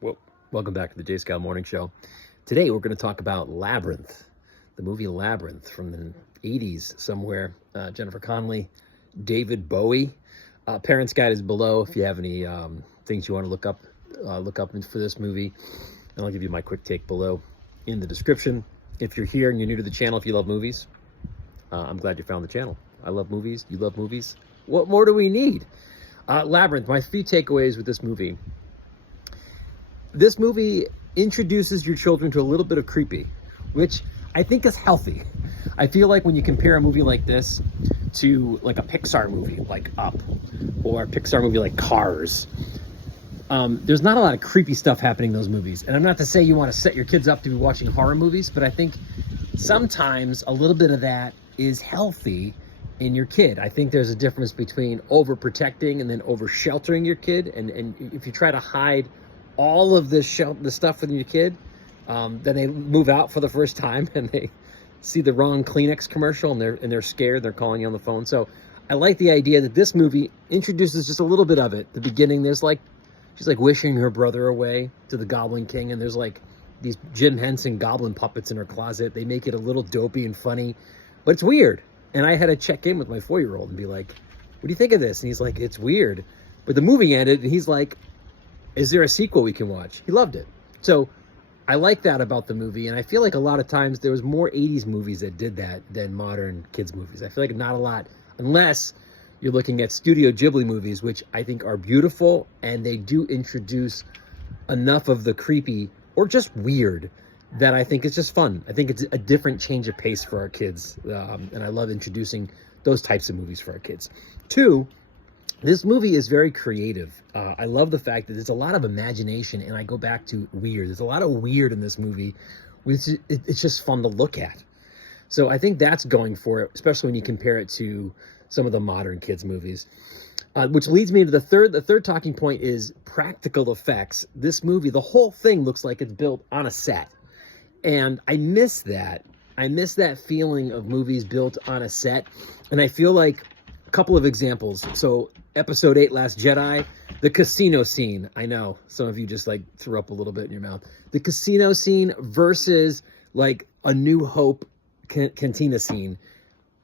Well, welcome back to the Jscall Morning Show. Today we're going to talk about Labyrinth, the movie Labyrinth from the 80s somewhere. Jennifer Connelly, David Bowie. Parents' Guide is below if you have any things you want to look up for this movie. And I'll give you my quick take below in the description. If you're here and you're new to the channel, if you love movies, I'm glad you found the channel. I love movies. You love movies. What more do we need? Labyrinth, my few takeaways with this movie. This movie introduces your children to a little bit of creepy, which I think is healthy. I feel like when you compare a movie like this to like a Pixar movie like Up or a Pixar movie like Cars, there's not a lot of creepy stuff happening in those movies. And I'm not to say you want to set your kids up to be watching horror movies, but I think sometimes a little bit of that is healthy in your kid. I think there's a difference between overprotecting and then over sheltering your kid. And if you try to hide all of the stuff from your kid, then they move out for the first time and they see the wrong Kleenex commercial and they're scared. They're calling you on the phone. So I like the idea that this movie introduces just a little bit of it. The beginning, there's like, she's like wishing her brother away to the Goblin King, and there's like these Jim Henson goblin puppets in her closet. They make it a little dopey and funny, but it's weird. And I had to check in with my 4-year-old and be like, what do you think of this? And he's like, it's weird. But the movie ended and he's like, is there a sequel we can watch? He loved it. So I like that about the movie. And I feel like a lot of times there was more 80s movies that did that than modern kids movies. I feel like not a lot, unless you're looking at Studio Ghibli movies, which I think are beautiful. And they do introduce enough of the creepy or just weird that I think it's just fun. I think it's a different change of pace for our kids. And I love introducing those types of movies for our kids. 2, this movie is very creative. I love the fact that there's a lot of imagination, and I go back to weird. There's a lot of weird in this movie, which it's just fun to look at. So I think that's going for it, especially when you compare it to some of the modern kids movies. Which leads me to the third talking point is practical effects. This movie, the whole thing looks like it's built on a set. And I miss that. I miss that feeling of movies built on a set. And I feel like a couple of examples. So episode 8, Last Jedi, the casino scene. I know some of you just like threw up a little bit in your mouth. The casino scene versus like a New Hope cantina scene.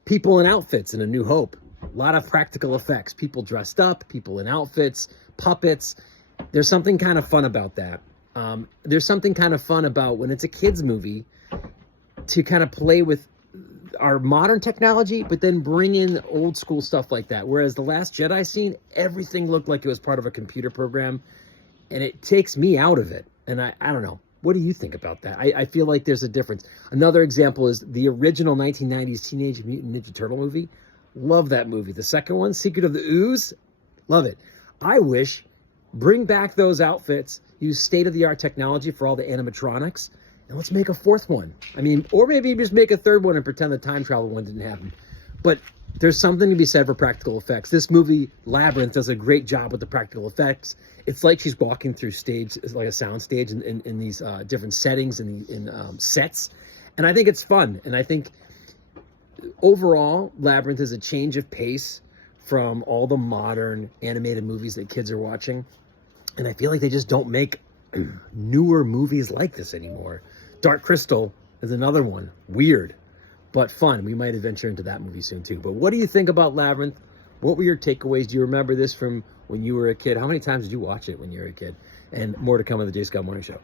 People in outfits in A New Hope. A lot of practical effects. People dressed up, people in outfits, puppets. There's something kind of fun about that. There's something kind of fun about when it's a kid's movie to kind of play with our modern technology, but then bring in old school stuff like that. Whereas the Last Jedi scene, everything looked like it was part of a computer program, and it takes me out of it. And I don't know. What do you think about that? I feel like there's a difference. Another example is the original 1990s Teenage Mutant Ninja Turtle movie. Love that movie. The second one, Secret of the Ooze, love it. I wish, bring back those outfits, use state-of-the-art technology for all the animatronics, and let's make a 4th one. I mean, or maybe just make a 3rd one and pretend the time travel one didn't happen. But there's something to be said for practical effects. This movie, Labyrinth, does a great job with the practical effects. It's like she's walking through stage, like a sound stage in these different settings and in sets. And I think it's fun. And I think overall, Labyrinth is a change of pace from all the modern animated movies that kids are watching. And I feel like they just don't make newer movies like this anymore. Dark Crystal is another one. Weird, but fun. We might adventure into that movie soon too. But what do you think about Labyrinth? What were your takeaways? Do you remember this from when you were a kid? How many times did you watch it when you were a kid? And more to come on the Jscall Morning Show.